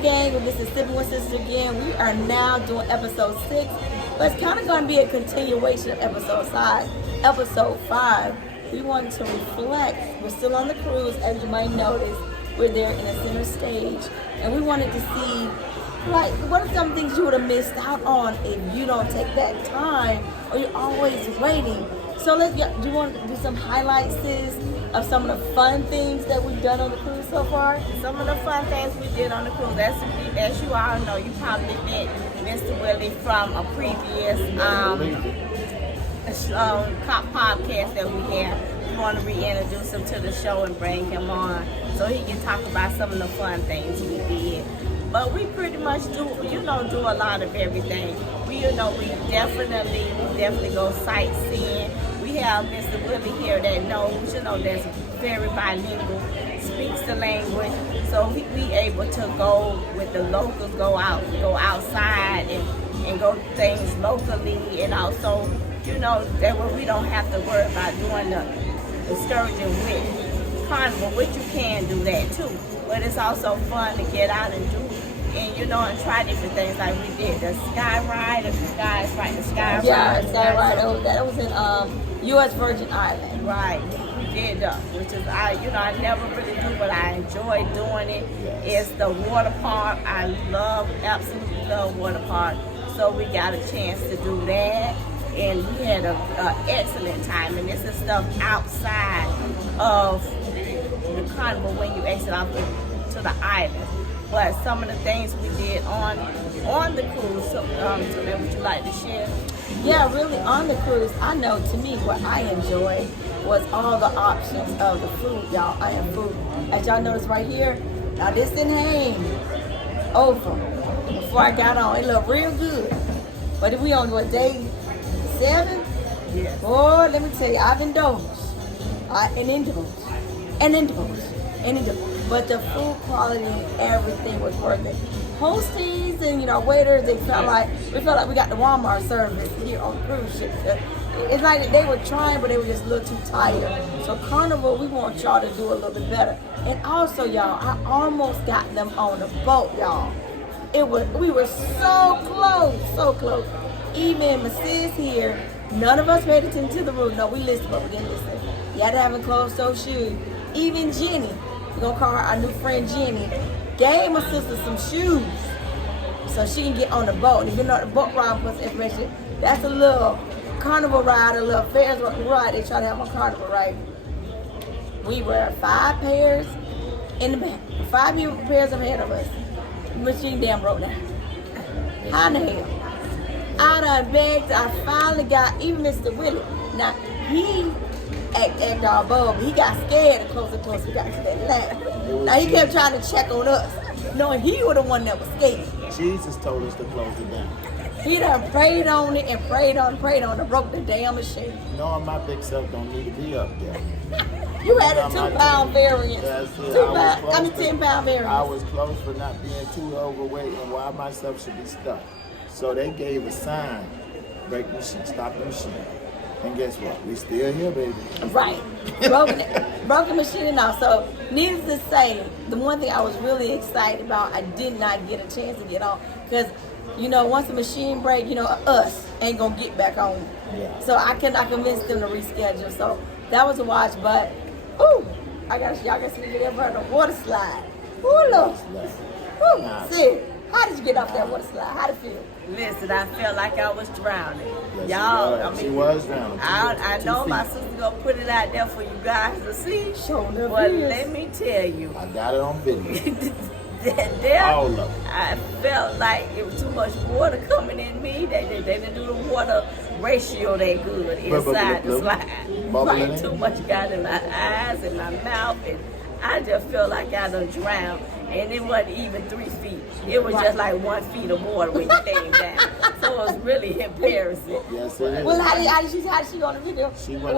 gang, this is Sipping with Sisters again. We are now doing episode 6, but it's kind of going to be a continuation of episode 5. We wanted to reflect. We're still on the cruise, as you might notice. We're there in the center stage, and we wanted to see, like, what are some things you would have missed out on if you don't take that time, or you're always waiting. So do you want to do some highlights, sis, of some of the fun things that we've done on the cruise so far? Some of the fun things we did on the cruise, as you all know, you probably met Mr. Willie from a previous podcast that we had. We want to reintroduce him to the show and bring him on so he can talk about some of the fun things we did. But we pretty much do a lot of everything. We definitely go sightseeing. We have Mr. Willie here that knows, that's very bilingual, speaks the language. So we able to go with the locals, go outside and go things locally, and also, that way we don't have to worry about doing the excursion with Carnival, which you can do that too. But it's also fun to get out and do, and try different things like we did. The sky ride, the sky ride. Yeah, sky ride. That was in U.S. Virgin Island. Right. We did that, which is, I never really do, but I enjoy doing it. Yes. It's the water park. I absolutely love water park. So we got a chance to do that. And we had an excellent time. And this is stuff outside of the Carnival when you exit off to the island. But some of the things we did on the cruise, so would you like to share? Yeah, really, on the cruise, I know, to me, what I enjoyed was all the options of the food, y'all. I am food. As y'all notice right here, now this didn't hang over before I got on. It looked real good. But if we on, day 7? Yeah. Boy, let me tell you, I've indulged. And indulged. But the food quality and everything was worth it. Hosties and waiters, we felt like we got the Walmart service here on the cruise ship. It's like they were trying, but they were just a little too tired. So Carnival, we want y'all to do a little bit better. And also, y'all, I almost got them on the boat, y'all. We were so close. Even my sis here, none of us paid attention to the rule. No, we listened, but we didn't listen. You had to have a closed-toe shoes. Even Jenny, we're gonna call her our new friend Jenny, gave my sister some shoes so she can get on the boat. And if you know the boat ride plus information, that's a little Carnival ride, a little Ferris ride they try to have on Carnival, right? We were 5 pairs in the back, 5 pairs ahead of us. The machine damn broke down. How in the hell? I done begged, I finally got even Mr. Willie. Now, he act all bold, but he got scared the closer we got to that line. Now, he kept trying to check on us, knowing he was the one that was scared. Jesus told us to close it down. He done prayed on it and prayed on it, broke the damn machine. Knowing my big self don't need to be up there. You had a 2-pound variance. That's it. 10-pound variance. I was close for not being too overweight and why myself should be stuck. So they gave a sign, break the machine, stop the machine. And guess what? We still here, baby. Right. Broke the machine and all. So, needless to say, the one thing I was really excited about, I did not get a chance to get on. Because, once the machine break, us ain't going to get back on. Yeah. So, I convinced them to reschedule. So, that was a watch. But, y'all got to see me get over the water slide. Ooh, Lord. See, how did you get off that water slide? How did it feel? Listen, I felt like I was drowning. Yes, Y'all, she was drowning. I know my sister gonna put it out there for you guys to see. But let me tell you, I got it on video. All of it. I felt like it was too much water coming in me. They didn't do the water ratio that good inside the slide. Right, too much got in my eyes and my mouth, and I just felt like I done drowned. And it wasn't even 3 feet. It was just like 1 feet of water when you came down. So it was really embarrassing. Yes, it is. Well, how did she go on the video? She went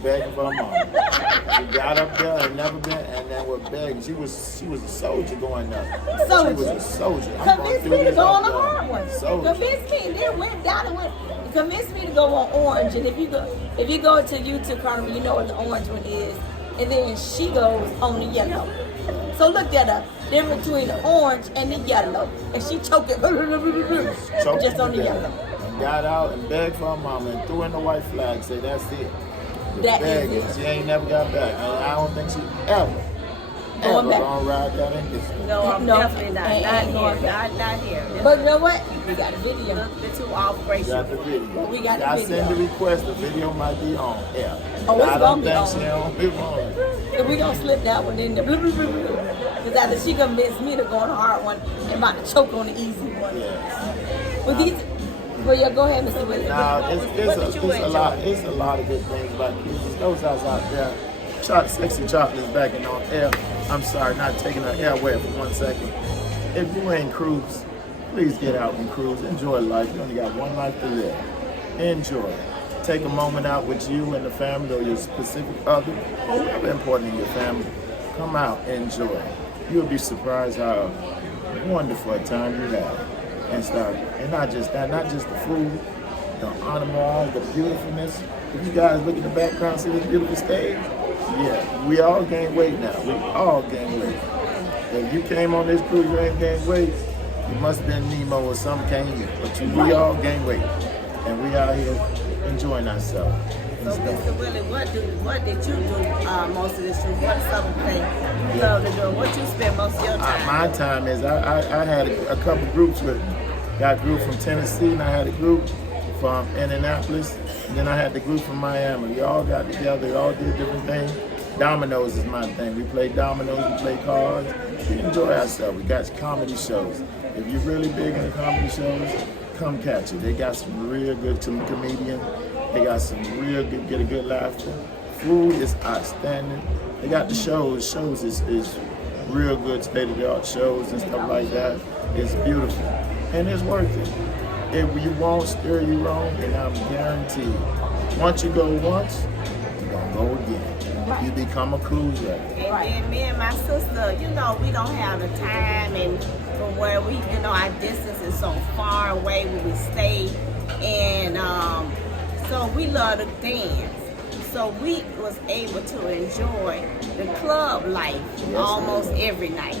begging for her mom. She got up there and never been, and then was begging. She was a soldier going up. Soldier. She was a soldier. Convince me to go on the hard one. Convince me. Then went down and went. Convince me to go on orange. And if you go to YouTube Carnival, you know what the orange one is. and then she goes on the yellow. So look at her. Then between the orange and the yellow, and she choked it just on the yellow. And got out and begged for her mama and threw in the white flag. Said that's it. That begging. is it. She ain't never got back. And I don't think she ever Going back. gonna ride that in this. No, I'm No, definitely not. ain't Not going here. back. Not here. But you know what? We got a video. The two operations. Got the video. We got the I video. send the request. The video might be on. Yeah. Oh, it's I gonna don't be think on. she don't be on. And we gonna slip that one in there. Because either she gonna miss me to go on the hard one and about to choke on the easy one. Yeah. But these, well, yeah, go ahead, Mr. Williams. Nah, it's What did you a lot. It's a lot of good things about cruises. Those guys out there. Sexy Chocolate is back in on air. I'm sorry, not taking her airway for 1 second. If you ain't cruise, please get out and cruise. Enjoy life. You only got one life to live. Enjoy. Take a moment out with you and the family or your specific other, or whoever important in your family. Come out, enjoy. You'll be surprised how wonderful a time you have. And not just that, not just the food, the animal, the beautifulness. If you guys look at the background, see this beautiful stage? Yeah, we all gain weight now. We all gain weight. If you came on this cruise, you ain't gained weight, you must have been Nemo or something came. But we all gain weight. And we out here enjoying ourselves. So, Mr. Willie, what did you do most of this trip? What's something you love to do? What you spend most of your time? My time is I had a couple groups with me. Got a group from Tennessee, and I had a group from Indianapolis, and then I had the group from Miami. We all got together, we all did different things. Dominoes is my thing. We play dominoes, we play cards. We enjoy ourselves. We got comedy shows. If you're really big into comedy shows, come catch it. They got some real good comedians. They got some real good, get a good laughter. Food is outstanding. They got the shows. Shows is real good, state-of-the-art shows and stuff like that. It's beautiful. And it's worth it. If you won't steer you wrong, and I'm guaranteed, once you go once, you're gonna go again. You become a cruise wreck. And then me and my sister, we don't have the time, and from where our distance is so far away where we stay, and so we love to dance. So we was able to enjoy the club life almost every night.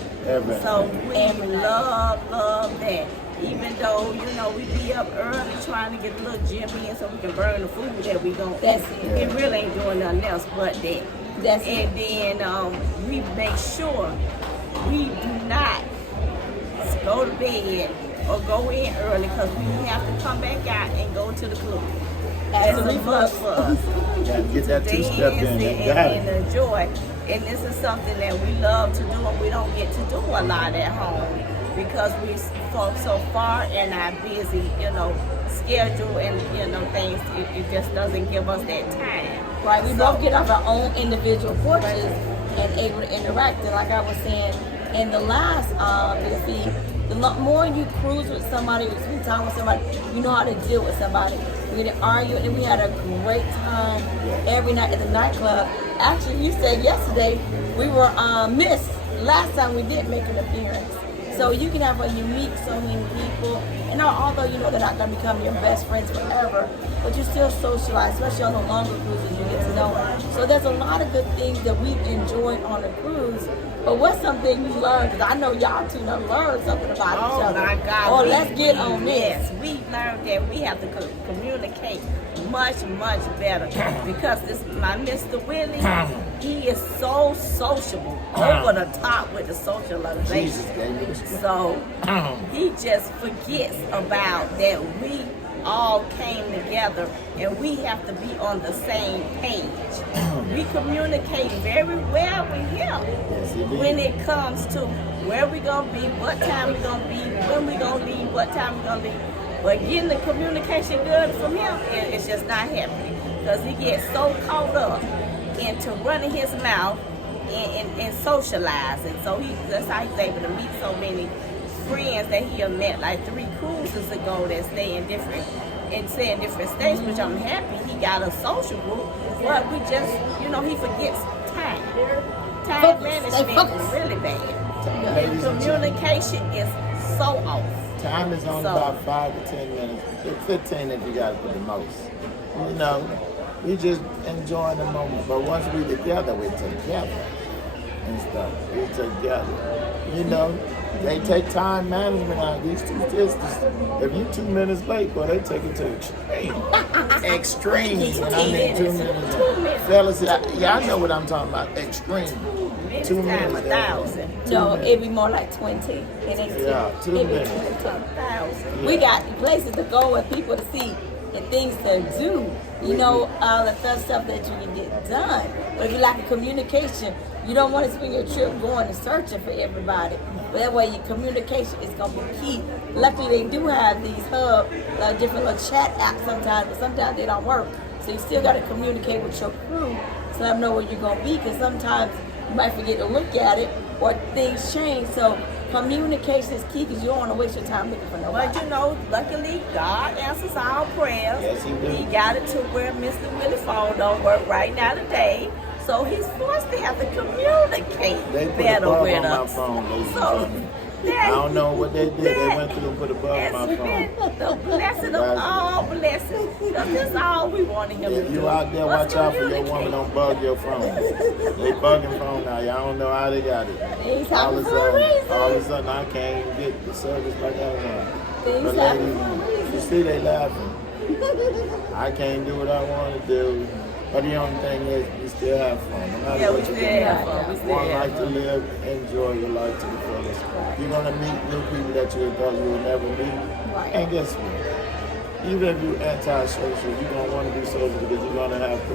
So we love that. Even though, we be up early trying to get a little gym in so we can burn the food that we don't eat. It really ain't doing nothing else but that. And then we make sure we do not go to bed or go in early because we have to come back out and go to the club. That's a must for us. Gotta get that two-step in. And enjoy. And this is something that we love to do and we don't get to do a lot at home because we so far in our busy, schedule and, things, it just doesn't give us that time. Right, we both get off our own individual porches and able to interact. And like I was saying in the last feed, the more you cruise with somebody, you spend time with somebody, you know how to deal with somebody. We didn't argue, and we had a great time every night at the nightclub. Actually, you said yesterday we were missed. Last time we did make an appearance. So you can have a unique so many people, and although they're not going to become your best friends forever, but you still socialize, especially on the longer cruises, you get to know. So there's a lot of good things that we've enjoyed on a cruise. But what's something you learned? Because I know y'all two done learned something about each other. My God. Oh, let's get on this. Yes, we learned that we have to communicate much, much better because my Mr. Willie, he is so sociable, over the top with the socialization. So he just forgets about that we all came together and we have to be on the same page. We communicate very well with him when it comes to where we gonna be, what time we gonna be, when we gonna leave, what time we gonna leave. But getting the communication good from him, it's just not happening because he gets so caught up into running his mouth and socializing. So that's how he's able to meet so many friends that he have met like 3 cruises ago that stay in different states, which I'm happy he got a social group, but we just, he forgets time. Time management is really bad. And communication is so off. Time is only about 5 to 10 minutes, 15 if you got it for the most. We just enjoying the moment. But once we together, we together and stuff. We together. You know, they take time management out of these two sisters. If you 2 minutes late, well, they take it to extreme. Extremes. And I mean 2 minutes. Fellas, y'all know what I'm talking about. Extreme. 2 minutes. 1,000. No, it'd be more like 20. It ain't 10. Yeah, 2 It'd be minutes. 20. 1,000. We got places to go and people to see and things to do. You know, all the fun stuff that you can get done. But if you lack of communication, you don't want to spend your trip going and searching for everybody. But that way your communication is going to be key. Luckily, they do have these hub, like different little chat apps sometimes, but sometimes they don't work. So you still got to communicate with your crew to let them know where you're going to be, because sometimes you might forget to look at it or things change. So communication is key, because you don't want to waste your time looking for nobody. But you know, luckily, God answers all prayers. Yes, he do. He got it to where Mr. Willie phone don't work right now today. So he's forced to have to communicate They put a better bug with on my us. phone, ladies and So gentlemen. I don't know what they did. They went through and put a bug on my that's phone. been the blessing of all blessings. That's all we wanted him to If do. you out there, was watch out for your woman. communicate. Don't bug your phone. They bugging phone now. Y'all don't know how they got it. Things All happen of a for a sudden, reason. all of a sudden, I can't even get the service like I want. Things But happen ladies, for a reason. you see they laughing. I can't do what I want to do. But the only thing is, we still have fun. No matter Yeah, we what still you do. have fun. We still One have life to fun. live, enjoy your life to the fullest. You're gonna meet new people that you thought you would never meet. Right. And guess what? Even if you're anti-social, you're gonna want to be social because you're gonna have to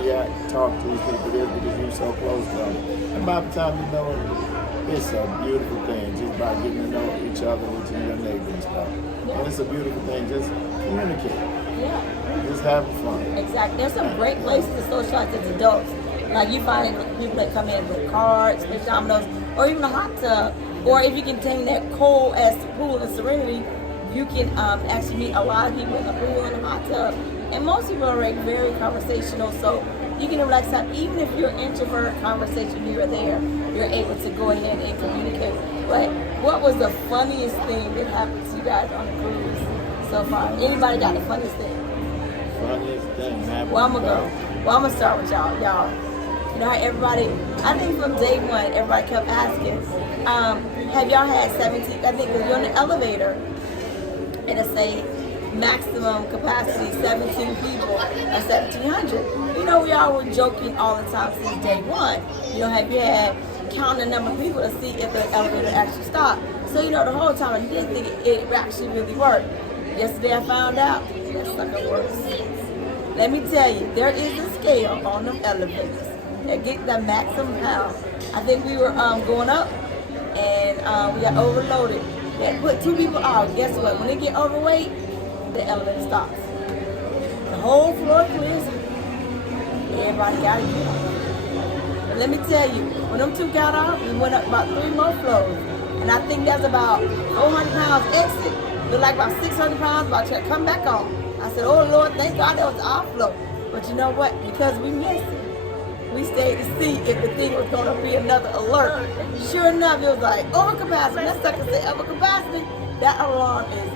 react, talk to these people there because you're so close to them. And by the time you know it, it's a beautiful thing just by getting to know each other and your neighbor and stuff. And it's a beautiful thing. Just communicate. Yeah. Just having fun. Exactly. There's some great places to socialize as adults. Like you find people that come in with cards, with dominoes, or even a hot tub. Or if you can take that cold as the pool in Serenity, you can actually meet a lot of people in the pool and the hot tub. And most people are very conversational, so you can relax out. Even if you're introvert conversation here or there, you're able to go ahead and communicate. But what was the funniest thing that happened to you guys on the cruise so far? Anybody got the funniest thing? Funniest thing happened. Well, I'm gonna go. Well, I'm gonna start with y'all. You know how everybody, I think from day one, everybody kept asking, have y'all had 17, I think, because you're in the elevator, and it say maximum capacity 17 people or 1,700. You know, we all were joking all the time since day one. You know, have you had counting the number of people to see if the elevator actually stopped? So, you know, the whole time I didn't think it actually really worked. Yesterday I found out that sucker works. Let me tell you, there is a scale on them elevators that get the maximum pound. I think we were going up and we got overloaded. That put 2 people out. Guess what? When they get overweight, the elevator stops. The whole floor clears. Everybody got to get on. But let me tell you, when them 2 got off, we went up about 3 more floors. And I think that's about 400 pounds exit. Look like about 600 pounds about to come back on. I said, oh Lord, thank God that was our flow. But you know what? Because we missed it, we stayed to see if the thing was going to be another alert. Sure enough, it was like overcapacity. That sucker said overcapacity. That alarm is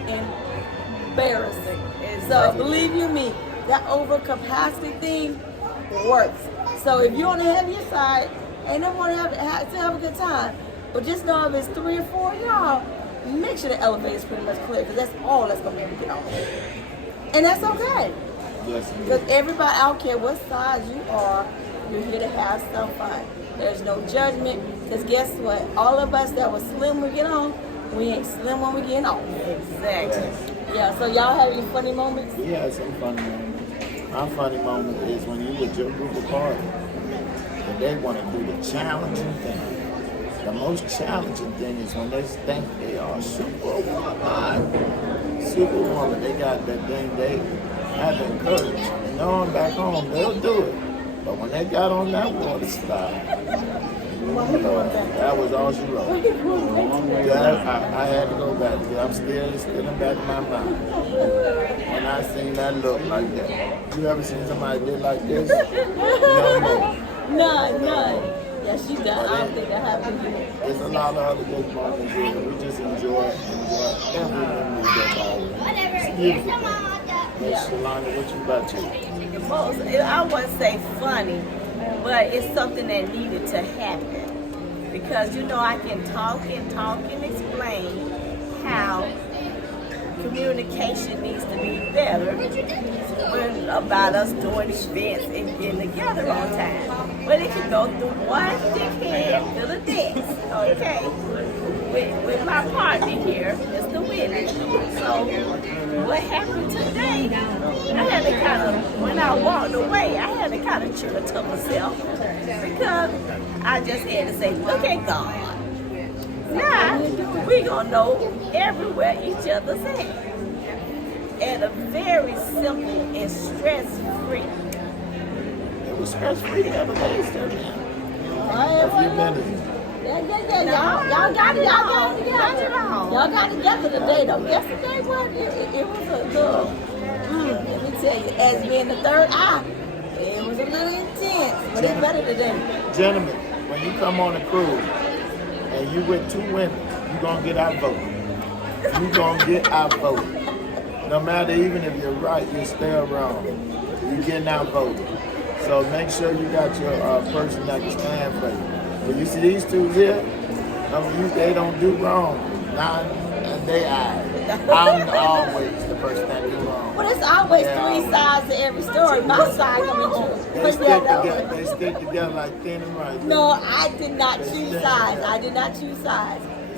embarrassing. So believe you me, that overcapacity thing works. So if you're on the heavier side, ain't no one to have a good time. But just know if it's 3 or 4 of y'all, make sure the elevator is pretty much clear, because that's all that's going to be able to get on. And that's okay. Yes, Because everybody, I don't care what size you are, you're here to have some fun. There's no judgment, because guess what? All of us that was slim when we get on, we ain't slim when we get on. Exactly. Yeah, so y'all have any funny moments? Yeah, some funny moments. My funny moment is when you with your group of parties and they want to do the challenging thing. The most challenging thing is when they think they are superwoman. Superwoman, they got that thing they have the courage. And knowing back home, they'll do it. But when they got on that water slide, that was all she wrote. I had to go back. I'm still in the back of my mind. When I seen that look like that. You ever seen somebody did like this? No more. None. Yeah, she done. I don't think that happened here. There's a lot of other good moments here. We just enjoy every memory that ball. It's beautiful. Miss Shalonda, what you about you? The most, I wouldn't say funny, but it's something that needed to happen. Because, you know, I can talk and explain how communication needs to be better when, about us doing events and getting together on time. But it can go through one dickhead to the next, okay? With my partner here, Mr. Willie. So what happened today, I had to kind of, when I walked away, I had to kind of chill to myself because I just had to say, look at God. Now, we gonna know everywhere each other's at. And a very simple and stress-free. It was stress-free the other day, still now. A few minutes. Y'all got it together. Y'all got it together today, though. Yesterday, it was a little, let me tell you, as being the third eye, it was a little intense, but it's better today. Gentlemen, when you come on a cruise and you with two women, you gonna get outvoted. You gonna get outvoted. No matter even if you're right, you're still wrong. You're getting outvoted. So make sure you got your person that can stand for you. When you see these two here, they don't do wrong. Not in their eyes. I'm always the person that do wrong. Well, it's always three sides to every story. My side can be true. They stick together like thin and right. No, I did not choose sides.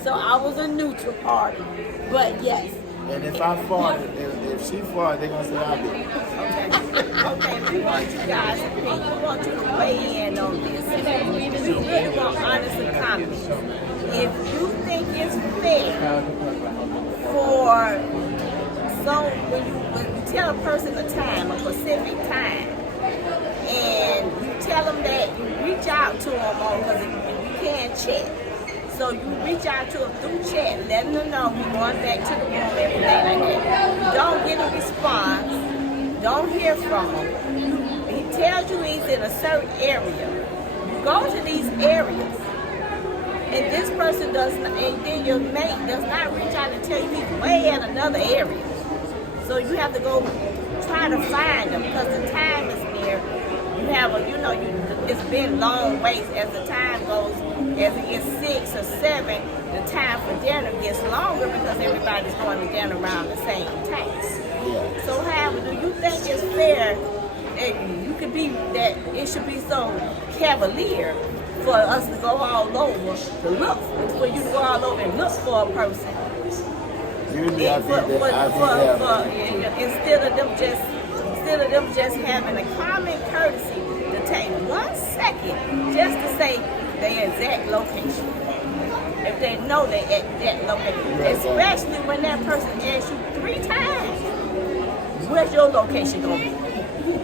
So I was a neutral party. But yes. And if I fought, if she fought, they're gonna say I did. Okay, we want you guys to pick. We want you to weigh in on this. We really want honest comments. If you think it's fair for when you tell a person a time, a specific time, and you tell them that you reach out to them on because you can't chat. So you reach out to them through chat, letting them know we're going back to the room, everything like that. You don't get a response. Don't hear from him. He tells you he's in a certain area. You go to these areas, and this person does not, and then your mate does not reach out and tell you he's way in another area. So you have to go try to find him because the time is near. You have it's been long waits as the time goes. As it gets 6 or 7, the time for dinner gets longer because everybody's going to dinner around the same time. So, however, do you think it's fair that it should be so cavalier for us to go all over to look, for you to go all over and look for a person? Usually Instead of them just having a common courtesy to take 1 second just to say their exact location. If they know they at that location, especially when that person asks you 3 times, where's your location gonna be?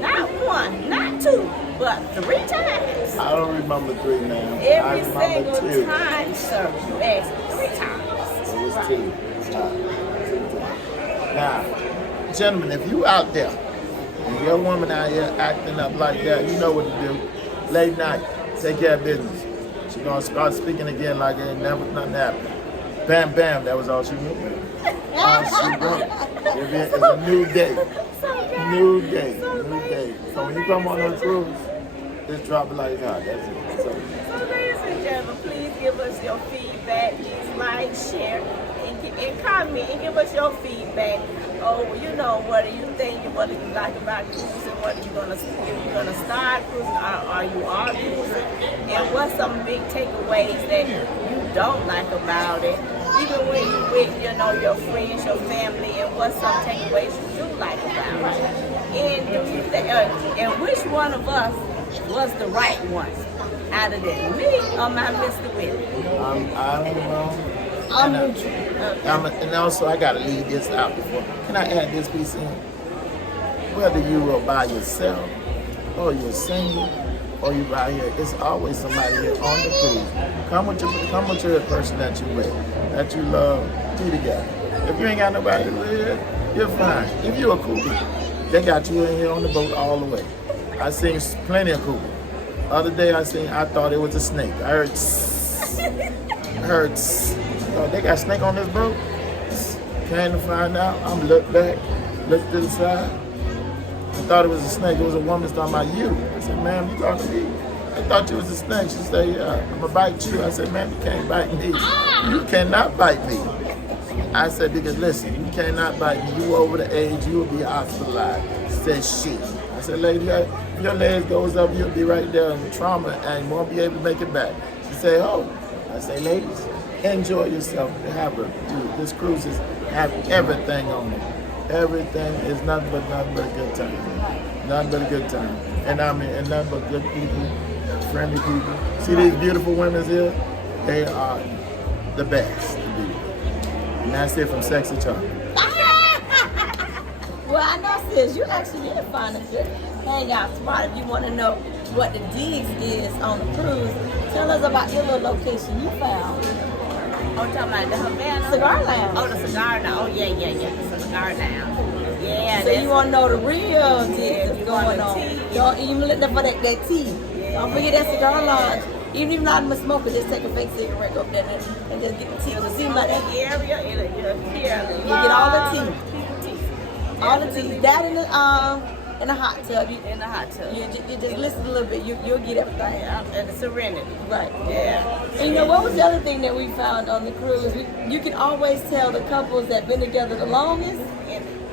Not 1, not 2, but 3 times. I don't remember 3 now. Every single time, sir, you ask 3 times. It was 2. Now, gentlemen, if you out there and your woman out here acting up like that, you know what to do. Late night, take care of business. She's gonna start speaking again like it ain't never nothing happened. Bam, bam, that was all she knew. All she wrote. It's a new day. New day. So when you come on a cruise, just drop it like it's hot. That's it. So ladies and gentlemen, please give us your feedback. Please like, share, and comment and give us your feedback. Oh, what do you think? What do you like about cruising? What are you gonna start cruising? Are you cruising? And what's some big takeaways that you don't like about it? Even when you with your friends, your family, and what's some takeaways you do like about it? And do you think, and which one of us was the right one out of this, me or my Mr. Willie? I don't know. And also, I gotta leave this out before. Can I add this piece in? Whether you are by yourself, or you're single, or you're out here, it's always somebody here on the cruise. Come with your person that you with, that you love, be together. If you ain't got nobody to live, you're fine. If you're a cougar, they got you in here on the boat all the way. I seen plenty of cougars. Other day I thought it was a snake. I heard oh, they got a snake on this boat? Came to find out, I'm looked back, looked to the side, I thought it was a snake. It was a woman talking about you. I said, ma'am, you talking to me? I thought you was a snake. She said, yeah, I'm gonna bite you. I said, ma'am, you can't bite me. You cannot bite me. I said, because listen, you cannot bite me. You over the age, you will be hospitalized. She said, shit. I said, lady, if your legs goes up, you'll be right there in trauma and you won't be able to make it back. She said, oh. I say, ladies, enjoy yourself. Dude, this cruise have everything on it. Everything is nothing but a good time. Nothing but a good time. And nothing but good people, friendly people. See these beautiful women here? They are the best to be with. And that's it from Sexy Chocolate. Well, I know, sis, you actually did find a good hangout spot. If you want to know what the digs is on the cruise, tell us about your little location you found. Oh, talking about the Havana? Cigar Lounge. Oh, the cigar lounge. Oh, yeah, the cigar lounge. Yeah. So you want to know the real digs that's going want on. the tea. Don't even look there for that tea. Don't forget that Cigar Lounge. Even if you're not a smoker, just take a fake cigarette, go up there and just get the tea. It seems like that. Area, You get all the tea. All the tea. That in the hot tub. In the hot tub. You just listen a little bit. You'll get everything. And the Serenity. Right. Yeah. And you know what was the other thing that we found on the cruise? You can always tell the couples that been together the longest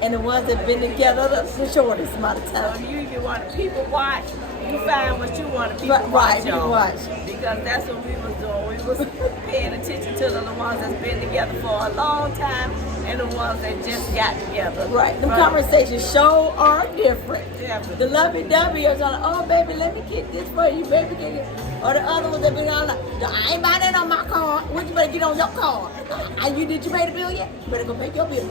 and the ones that been together the shortest amount of So time. if you want to people watch, you find what you want to people Right, watch people on. watch. Because that's what we was doing. We was paying attention to the ones that's been together for a long time and the ones that just got together. Right. The conversations show are different. Definitely. The lovey-dovey are like, oh baby, let me get this for you, baby, get it. Or the other ones that been on like, I ain't buying that on my card. What you better get on your card? Did you pay the bill yet? You better go pay your bill.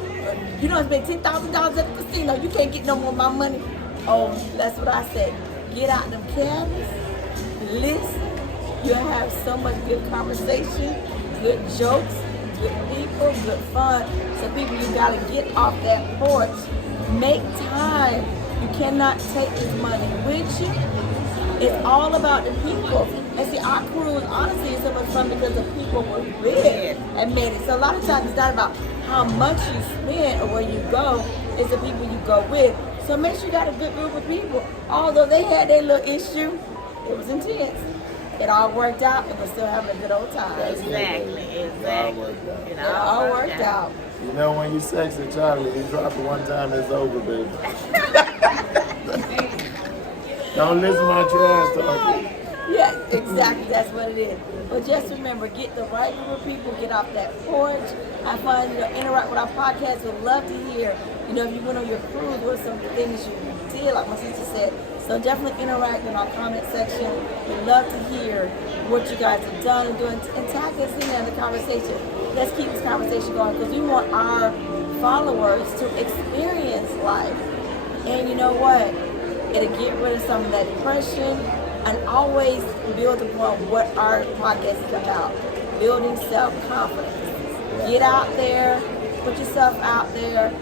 You don't spend $10,000 at the casino. You can't get no more of my money. Oh, that's what I said. Get out them cabins, listen. You'll have so much good conversation, good jokes, good people, good fun. So people, you gotta get off that porch. Make time. You cannot take this money with you. It's all about the people. And see, our cruise, honestly, is so much fun because the people were with and made it. So a lot of times it's not about how much you spend or where you go, it's the people you go with. So make sure you got a good group of people. Although they had their little issue, it was intense. It all worked out and we're still having a good old time. Exactly. It all worked out. You know when you sexy Charlie, you drop it one time, it's over, baby. Don't listen to my trash talking. Yeah, exactly. That's what it is. But just remember, get the right group of people, get off that porch. Have fun, interact with our podcast. We'd love to hear, if you went on your cruise, what are some things you did, like my sister said. So definitely interact in our comment section. We'd love to hear what you guys have done and doing, and tag us in there in the conversation. Let's keep this conversation going because we want our followers to experience life. And you know what? It'll get rid of some of that depression and always build upon what our podcast is about. Building self-confidence. Get out there, put yourself out there.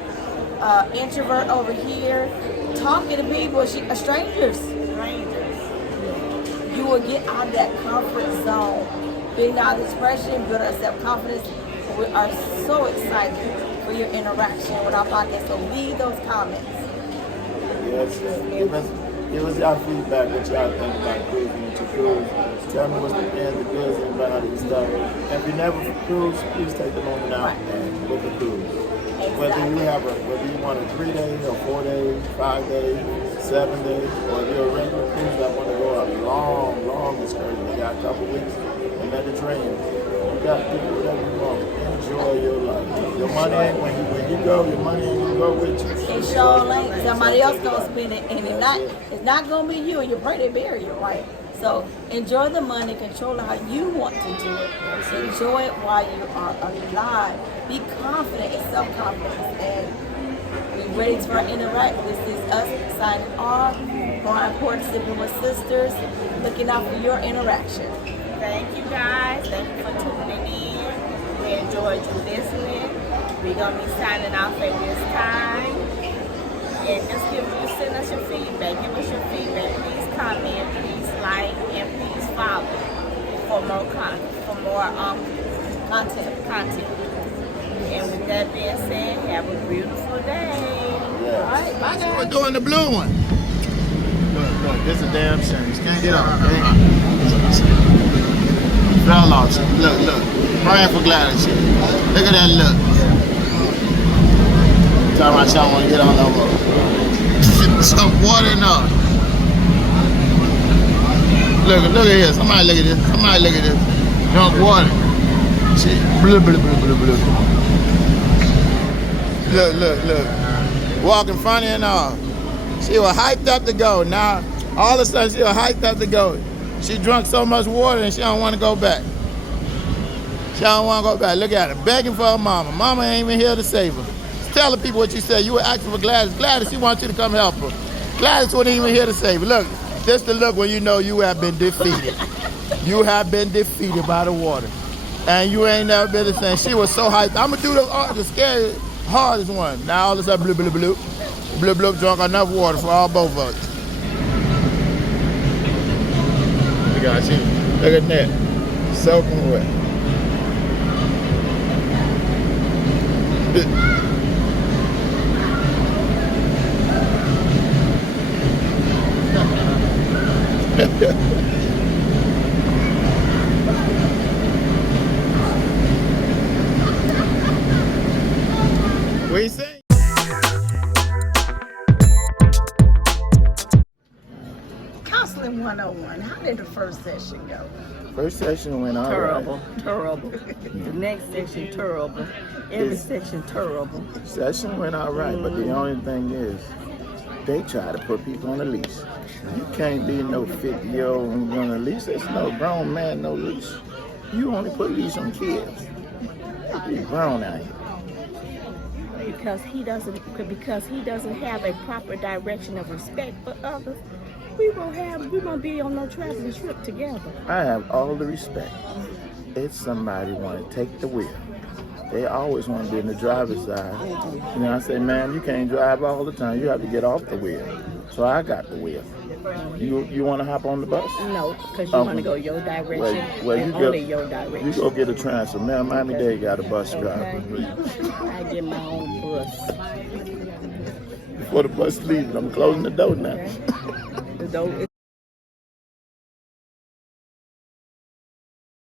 Introvert over here. Talking to people, strangers. You will get out of that comfort zone. Being out of depression, build our self-confidence. We are so excited for your interaction with our podcast. So leave those comments. Yes, give us y'all feedback, what y'all think about cruising with your cruise. Tell me what's the end, the goods, and bad and stuff. If you never cruise, please take the moment out and book a cruise. Whether you want a 3 days or 4 days, 5 days, 7 days, or if you're a regular cruise that want to go a long excursion, you got a couple weeks in Mediterranean. You got to do whatever you want. Enjoy your life. Your money ain't when you go, your money ain't gonna go with you. It sure ain't. Somebody else gonna spend it, and it's not gonna be you. And you pray they bury you, right? So enjoy the money, control how you want to do it. Enjoy it while you are alive. Be confident and self-confident, and we ready to interact. This is us signing off. Perrine Porch Sipping with Sisters, looking out for your interaction. Thank you guys. Thank you for tuning in. We enjoyed you listening. We're gonna be signing off at this time. And just send us your feedback. Give us your feedback. Please comment, please like, and please follow for more content. And with that being said, have a beautiful day. Yeah. All right, bye guys. We're doing the blue one. Look, this is a damn shame. You can't get off, okay? Fell off. Look. Praying for Gladys. Look at that look. Tell my child want to get on no more. Some water in there. Look at this. Somebody look at this. Drunk water. Shit. Blue. Look. Walking funny and all. She was hyped up to go. Now, all of a sudden, she was hyped up to go. She drunk so much water and she don't want to go back. Look at her, begging for her mama. Mama ain't even here to save her. Tell the people what you said. You were asking for Gladys. Gladys, she wants you to come help her. Gladys wasn't even here to save her. Look, this the look when you know you have been defeated. You have been defeated by the water. And you ain't never been the same. She was so hyped. I'm going to do the scary, hardest one. Now all of a sudden, blue, drunk enough water for all both of us. Look at that. Soaking wet. What you say? Counseling 101. How did the first session go? First session went all right. Terrible. The next section, terrible. Every section, terrible. Session went all right, but the only thing is, they try to put people on a leash. You can't be no 50-year-old on a leash. There's no grown man, no leash. You only put leash on kids. You grown out here. Because he doesn't have a proper direction of respect for others. We won't be on no traveling trip together. I have all the respect. If somebody want to take the wheel, they always want to be in the driver's side. You know, I say, man, you can't drive all the time. You have to get off the wheel. So I got the wheel. You want to hop on the bus? No, because you want to go your direction and only your direction. You go get a transfer. Man, Miami-Dade got a bus driver. I get my own bus. Before the bus leaves, I'm closing the door now. The door